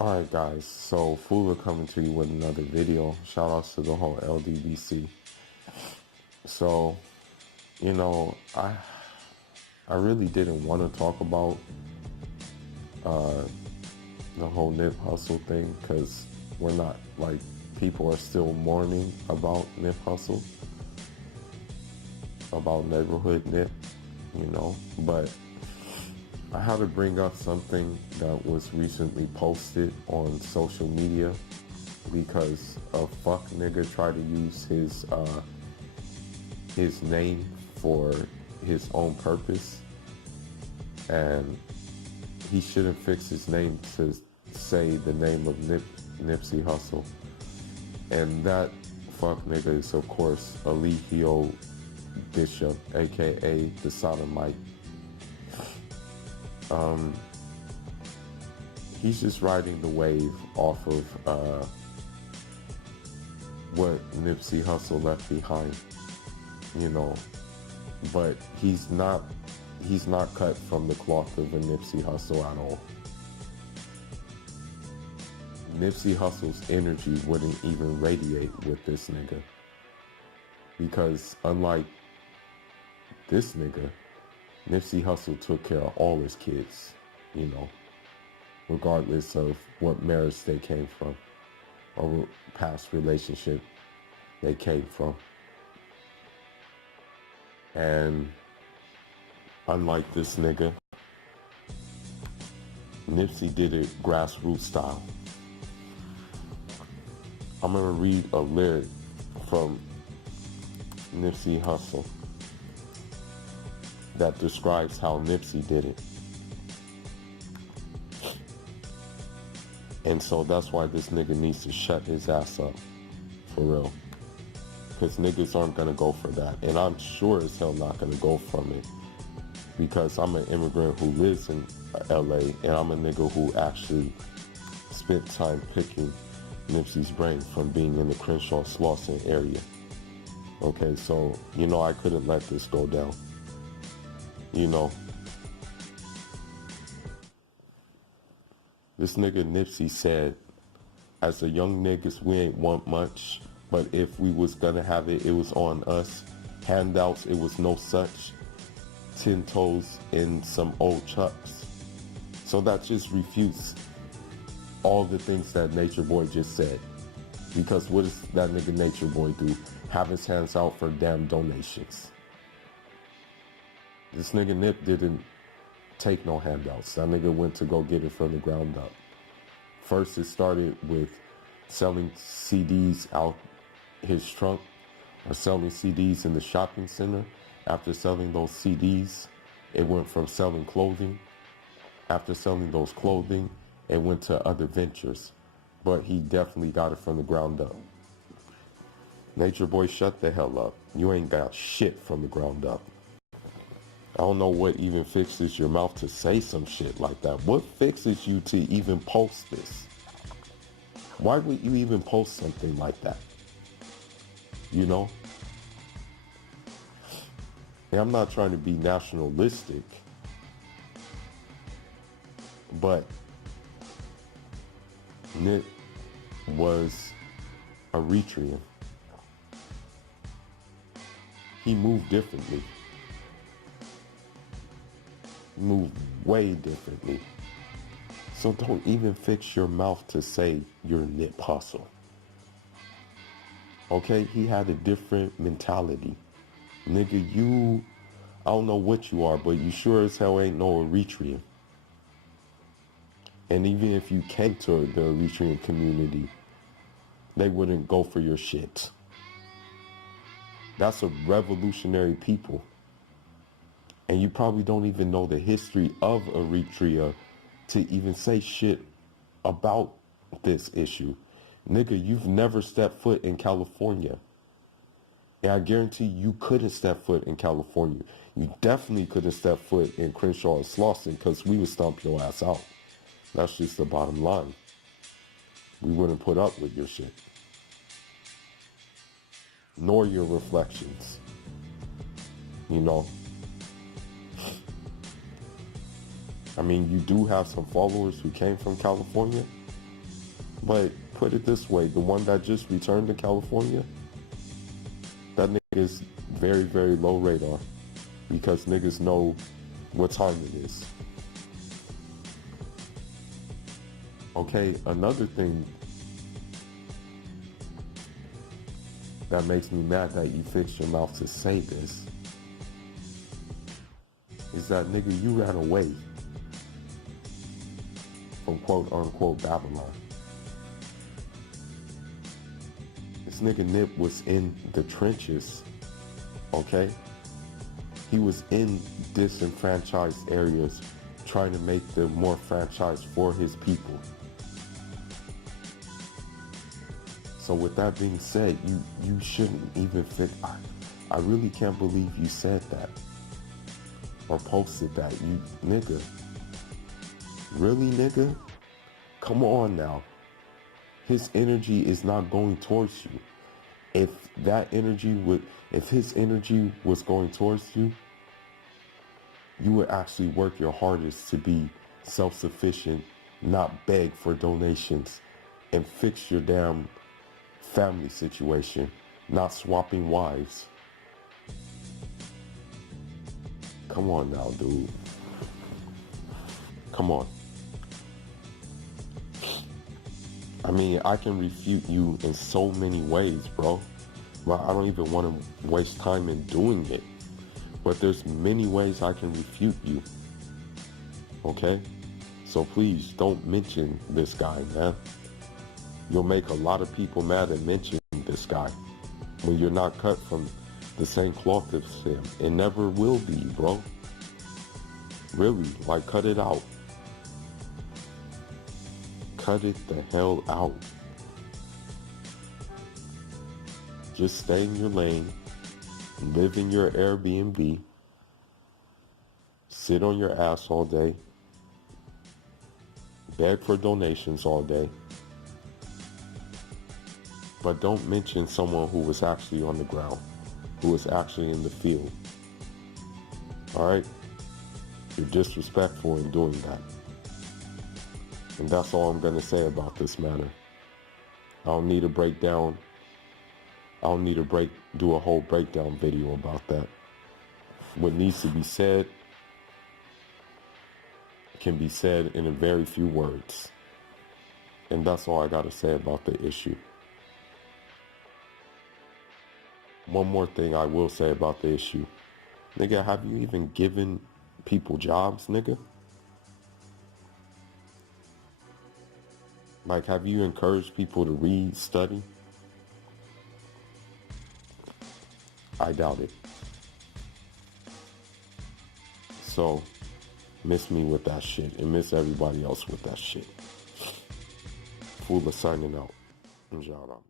Alright guys, so Fula coming to you with another video. Shout outs to the whole LDBC. So, you know, I really didn't want to talk about the whole Nip Hustle thing because we're not, like, people are still mourning about Nip Hustle, about Neighborhood Nip, but I had to bring up something that was recently posted on social media because a fuck nigga tried to use his name for his own purpose, and he shouldn't fix his name to say the name of Nipsey Hussle. And that fuck nigga is of course Eligio Bishop, aka the Sodomite. He's just riding the wave off of what Nipsey Hussle left behind, but he's not cut from the cloth of a Nipsey Hussle at all. Nipsey Hussle's energy wouldn't even radiate with this nigga, because unlike this nigga, Nipsey Hussle took care of all his kids, regardless of what marriage they came from or past relationship they came from. And unlike this nigga, Nipsey did it grassroots style. I'm gonna read a lyric from Nipsey Hussle that describes how Nipsey did it. And so that's why this nigga needs to shut his ass up, for real. Because niggas aren't gonna go for that. And I'm sure as hell not gonna go from it. Because I'm an immigrant who lives in LA, and I'm a nigga who actually spent time picking Nipsey's brain from being in the Crenshaw-Slauson area. Okay, so, I couldn't let this go down. This nigga Nipsey said, as a young niggas, we ain't want much, but if we was gonna have it, it was on us. Handouts, it was no such. 10 toes in some old chucks. So that just refutes all the things that Natureboy just said. Because what does that nigga Natureboy do? Have his hands out for damn donations. This nigga Nip didn't take no handouts. That nigga went to go get it from the ground up. First, it started with selling CDs out his trunk, or selling CDs in the shopping center. After selling those CDs, it went from selling clothing. After selling those clothing, it went to other ventures. But he definitely got it from the ground up. Natureboy, shut the hell up. You ain't got shit from the ground up. I don't know what even fixes your mouth to say some shit like that. What fixes you to even post this? Why would you even post something like that? And I'm not trying to be nationalistic, but Nip was Eritrean. He moved differently. Move way differently. So don't even fix your mouth to say you're Nip Hussle. Okay? He had a different mentality. Nigga, I don't know what you are, but you sure as hell ain't no Eritrean. And even if you came to the Eritrean community, they wouldn't go for your shit. That's a revolutionary people. And you probably don't even know the history of Eritrea to even say shit about this issue. Nigga, you've never stepped foot in California. And I guarantee you couldn't step foot in California. You definitely couldn't step foot in Crenshaw and Slauson because we would stomp your ass out. That's just the bottom line. We wouldn't put up with your shit. Nor your reflections. I mean, you do have some followers who came from California, But put it this way, the one that just returned to California, that nigga is very, very low radar because niggas know what time it is. Okay, another thing that makes me mad that you fixed your mouth to say this is that, nigga, you ran away from quote unquote Babylon. This nigga Nip was in the trenches, okay? He was in disenfranchised areas trying to make them more franchised for his people. So with that being said, you shouldn't even fit. I really can't believe you said that or posted that. You nigga. Really, nigga? Come on now. His energy is not going towards you. If his energy was going towards you, you would actually work your hardest to be self-sufficient, not beg for donations, and fix your damn family situation, not swapping wives. Come on now, dude. Come on. I mean, I can refute you in so many ways, bro. But I don't even want to waste time in doing it. But there's many ways I can refute you. Okay? So please don't mention this guy, man. You'll make a lot of people mad at mentioning this guy when you're not cut from the same cloth as him. It never will be, bro. Really, like, cut it out. Cut it the hell out. Just stay in your lane, live in your Airbnb, sit on your ass all day, beg for donations all day, but don't mention someone who was actually on the ground, who was actually in the field. Alright? You're disrespectful in doing that. And that's all I'm going to say about this matter. I don't need a breakdown. I don't need to do a whole breakdown video about that. What needs to be said can be said in a very few words. And that's all I got to say about the issue. One more thing I will say about the issue. Nigga, have you even given people jobs, nigga? Like, have you encouraged people to read, study? I doubt it. So, miss me with that shit and miss everybody else with that shit. Fula signing out. Shout out.